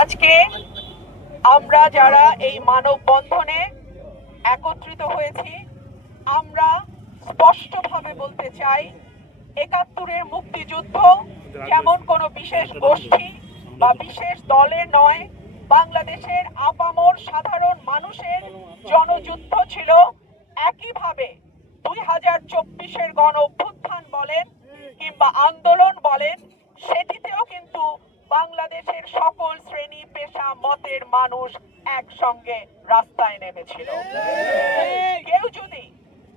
আজকে আমরা যারা এই মানববন্ধনে একত্রিত হয়েছি, আমরা স্পষ্টভাবে বলতে চাই, ৭১-এর মুক্তিযুদ্ধ যেমন কোনো বিশেষ গোষ্ঠী বা বিশেষ দলের নয়, বাংলাদেশের আপামর সাধারণ মানুষের জনযুদ্ধ ছিল। একইভাবে ২০২৪-এর গণ অভ্যুত্থান বলেন কিংবা আন্দোলন বলেন, সেটিতেও কিন্তু বাংলাদেশের সকল শ্রেণী পেশা মতের মানুষ একসঙ্গে রাস্তায় নেমেছিল। কেউ যদি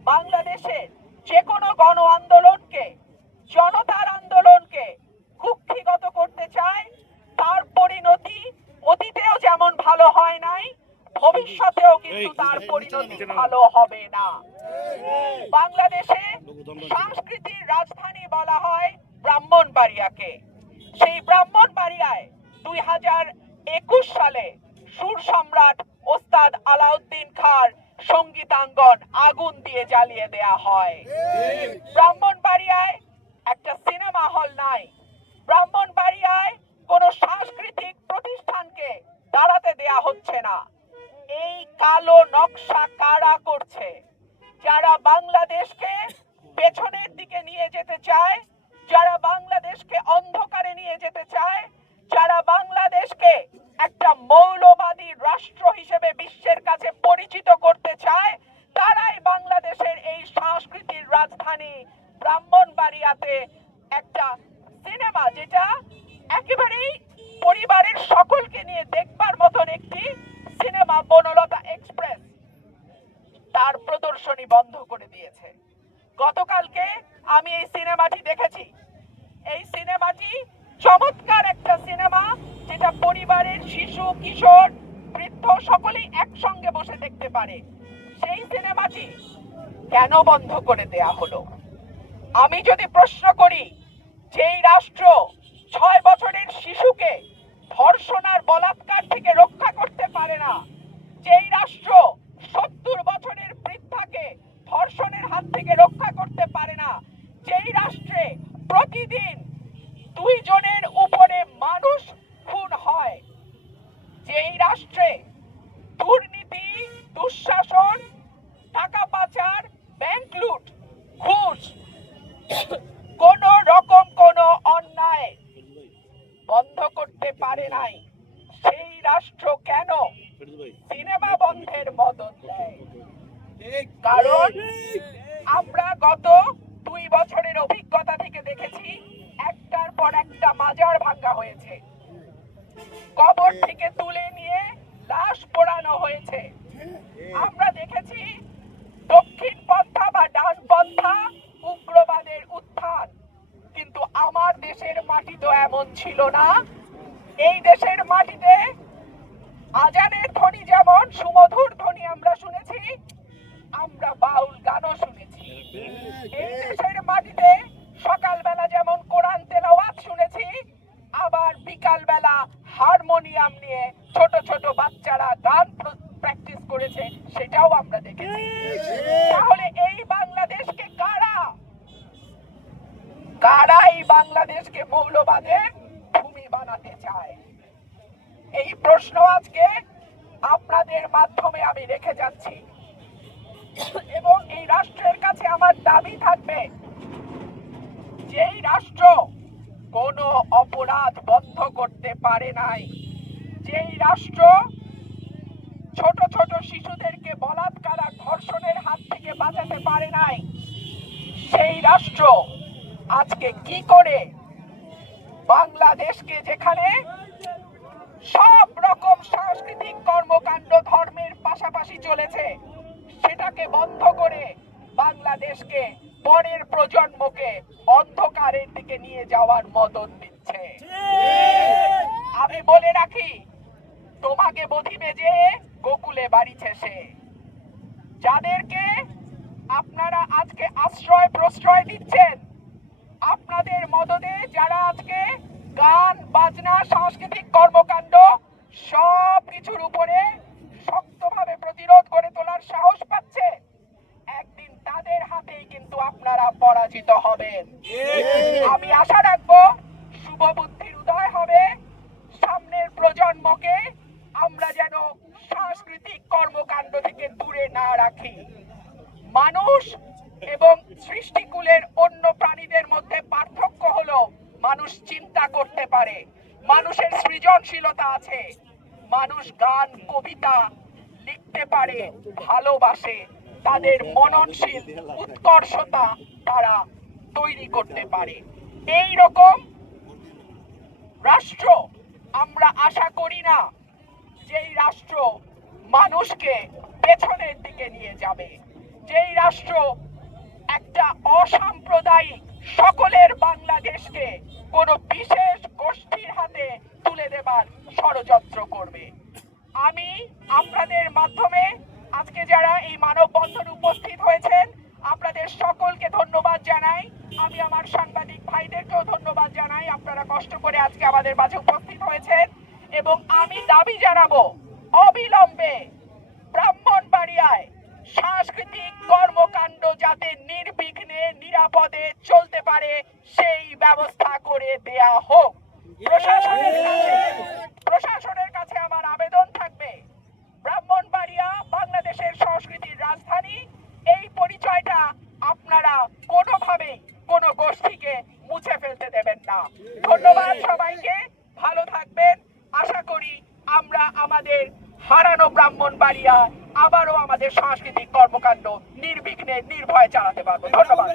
বাংলাদেশের যে কোনো গণ আন্দোলনকে, জনতার আন্দোলনকে কুক্ষিগত করতে চায়, তার পরিণতি অতীতেও যেমন ভালো হয় নাই, ভবিষ্যতেও কিন্তু তার পরিণতি ভালো হবে না। বাংলাদেশে সংস্কৃতির রাজধানী বলা হয় ব্রাহ্মণবাড়িয়াকে। সেই ব্রাহ্মণবাড়িয়ায় ২০২১ সালে সুর সম্রাট ওস্তাদ আলাউদ্দিন খাঁর সঙ্গীতাঙ্গন আগুন দিয়ে জ্বালিয়ে দেয়া হয়। ব্রাহ্মণবাড়িয়ায় একটা সিনেমা হল নাই। ব্রাহ্মণবাড়িয়ায় কোনো সাংস্কৃতিক প্রতিষ্ঠানকে দাঁড়াতে দেয়া হচ্ছে না। এই কালো নকশা কারা করছে? যারা বাংলাদেশকে পেছনের দিকে নিয়ে যেতে চায়, যারা বাংলাদেশকে অন্ধকারে নিয়ে যেতে চায়, যারা বাংলাদেশকে একটা মৌলবাদী রাষ্ট্র হিসেবে বিশ্বের কাছে পরিচিত করতে চায়, তারাই বাংলাদেশের এই সংস্কৃতির রাজধানী ব্রাহ্মণবাড়িয়াতে একটা সিনেমা, যেটা একেবারেই পরিবারের সকলকে নিয়ে দেখবার মতন একটি সিনেমা, বনলতা এক্সপ্রেস, তার প্রদর্শনী বন্ধ করে দিয়েছে। গতকালকে আমি এই সিনেমাটি দেখেছি। এই সিনেমাটি চমৎকার একটা সিনেমা, যেটা পরিবারের শিশু, কিশোর, বৃদ্ধ সকলেই একসঙ্গে বসে দেখতে পারে। সেই সিনেমাটি কেন বন্ধ করে দেয়া হলো? আমি যদি প্রশ্ন করি, যেই রাষ্ট্র ৬ বছরের শিশুকে ধর্ষণ আর বলাৎকার থেকে রক্ষা করতে পারে না, যেই রাষ্ট্র ৭০ বছরের বৃদ্ধাকে ধর্ষণের হাত থেকে রক্ষা করতে পারে না, যেই রাষ্ট্রে প্রতিদিন ২ জনের উপরে মানুষ খুন হয়, যেই রাষ্ট্রে দুর্নীতি, দুঃশাসন, টাকা পাচার, ব্যাংক লুট, ঘুষ, কোন রকম কোন অন্যায় বন্ধ করতে পারে নাই, সেই রাষ্ট্র কেন সিনেমা বন্ধের মদত দেয়? কারণ আমরা গত ২ বছরের অভিজ্ঞতা থেকে দেখেছি, একটার পর একটা মাজার ভাঙা হয়েছে, কবর থেকে তুলে নিয়ে লাশ পোড়ানো হয়েছে। আমরা দেখেছি দক্ষিণ পন্থা বা ডান পন্থা উগ্রবাদের উত্থান। কিন্তু আমার দেশের মাটি তো এমন ছিল না। এই দেশের মাটিতে আজানের ধ্বনি যেমন সুমধুর ধ্বনি আমরা শুনেছি, আমরা বাউল গানও শুনেছি। এই দেশের মাটিতে সকালবেলা যেমন কোরআন তেলাওয়াত শুনেছি, আবার বিকালবেলা হারমোনিয়াম নিয়ে ছোট ছোট বাচ্চারা গান প্র্যাকটিস করেছে, সেটাও আমরা দেখেছি। তাহলে এই বাংলাদেশকে কারা এই বাংলাদেশকে মৌলবাদের ভূমি বানাতে চায়? এই প্রশ্ন আজকে আপনাদের মাধ্যমে আমি রেখে যাচ্ছি, এবং এই রাষ্ট্রের কাছে আমার দাবি থাকবে, যেই রাষ্ট্র কোনো অপরাধ বন্ধ করতে পারে নাই, যেই রাষ্ট্র ছোট ছোট শিশুদেরকে বলাৎকার আর ধর্ষণের হাত থেকে বাঁচাতে পারে নাই, সেই রাষ্ট্র আজকে কি করে বাংলাদেশকে, যেখানে সব রকম সাংস্কৃতিক কর্মকাণ্ড ধর্মের পাশাপাশি চলেছে, সেটাকে বন্ধ করে বাংলাদেশকে, পরের প্রজন্মকে অন্ধকারের দিকে নিয়ে যাওয়ার মদত দিচ্ছে। আমি বলে রাখি, তোমাকে বধিবে যে গোকুলে বাড়িছে সে। যাদেরকে আপনারা আজকে আশ্রয় প্রশ্রয় দিচ্ছেন, আপনাদের মদদে যারা আজকে গান বাজনা সাংস্কৃতিক কর্মকাণ্ড সব কিছুর উপরে শক্তভাবে প্রতিরোধ করে তোলার সাহস পাচ্ছে, একদিন তাদের হাতেই কিন্তু আপনারা পরাজিত হবেন। আমি আশা রাখবো শুভ বুদ্ধির উদয় হবে, সামনের সাংস্কৃতিক কর্মকাণ্ড থেকে দূরে না রাখি। মানুষ এবং সৃষ্টিকুলের অন্য প্রাণীদের মধ্যে পার্থক্য হলো মানুষ চিন্তা করতে পারে, মানুষের সৃজনশীলতা আছে, মানুষ গান কবিতা লিখতে পারে, ভালোবাসে, তাদের মননশীল উৎকর্ষতা তারা তৈরি করতে পারে। এই রকম রাষ্ট্র আমরা আশা করি না যেই রাষ্ট্র মানুষকে পেছনের দিকে নিয়ে যাবে, যেই রাষ্ট্র একটা অসাম্প্রদায়িক সকলের বাংলাদেশকে কোনো বিশেষ গোষ্ঠীর হাতে তুলে দেবার ষড়যন্ত্র করবে। আমি আপনাদের মাধ্যমে আজকে যারা এই মানববন্ধনে উপস্থিত হয়েছেন আপনাদের সকলকে ধন্যবাদ জানাই। আমি আমার সাংবাদিক ভাইদেরকেও ধন্যবাদ জানাই, আপনারা কষ্ট করে আজকে আমাদের মাঝে উপস্থিত হয়েছেন। এবং আমি দাবি জানাবো অবিলম্বে ব্রাহ্মণবাড়িয়ায় সাংস্কৃতিক কর্মকাণ্ড যাতে নির্বিঘ্নে নিরাপদে চলতে পারে সেই ব্যবস্থা করে দেয়া হোক। প্রশাসনের কাছে আমার আবেদন থাকবে, ব্রাহ্মণবাড়িয়া বাংলাদেশের সংস্কৃতির রাজধানী, এই পরিচয়টা আপনারা কোনোভাবেই কোনো গোষ্ঠীকে মুছে ফেলতে দেবেন না। ধন্যবাদ সবাইকে, ভালো থাকবেন। আশা করি আমরা আমাদের হারানো ব্রাহ্মণবাড়িয়া আবারও আমাদের সাংস্কৃতিক কর্মকাণ্ড নির্বিঘ্নে নির্ভয়ে চালাতে পারবো। ধন্যবাদ।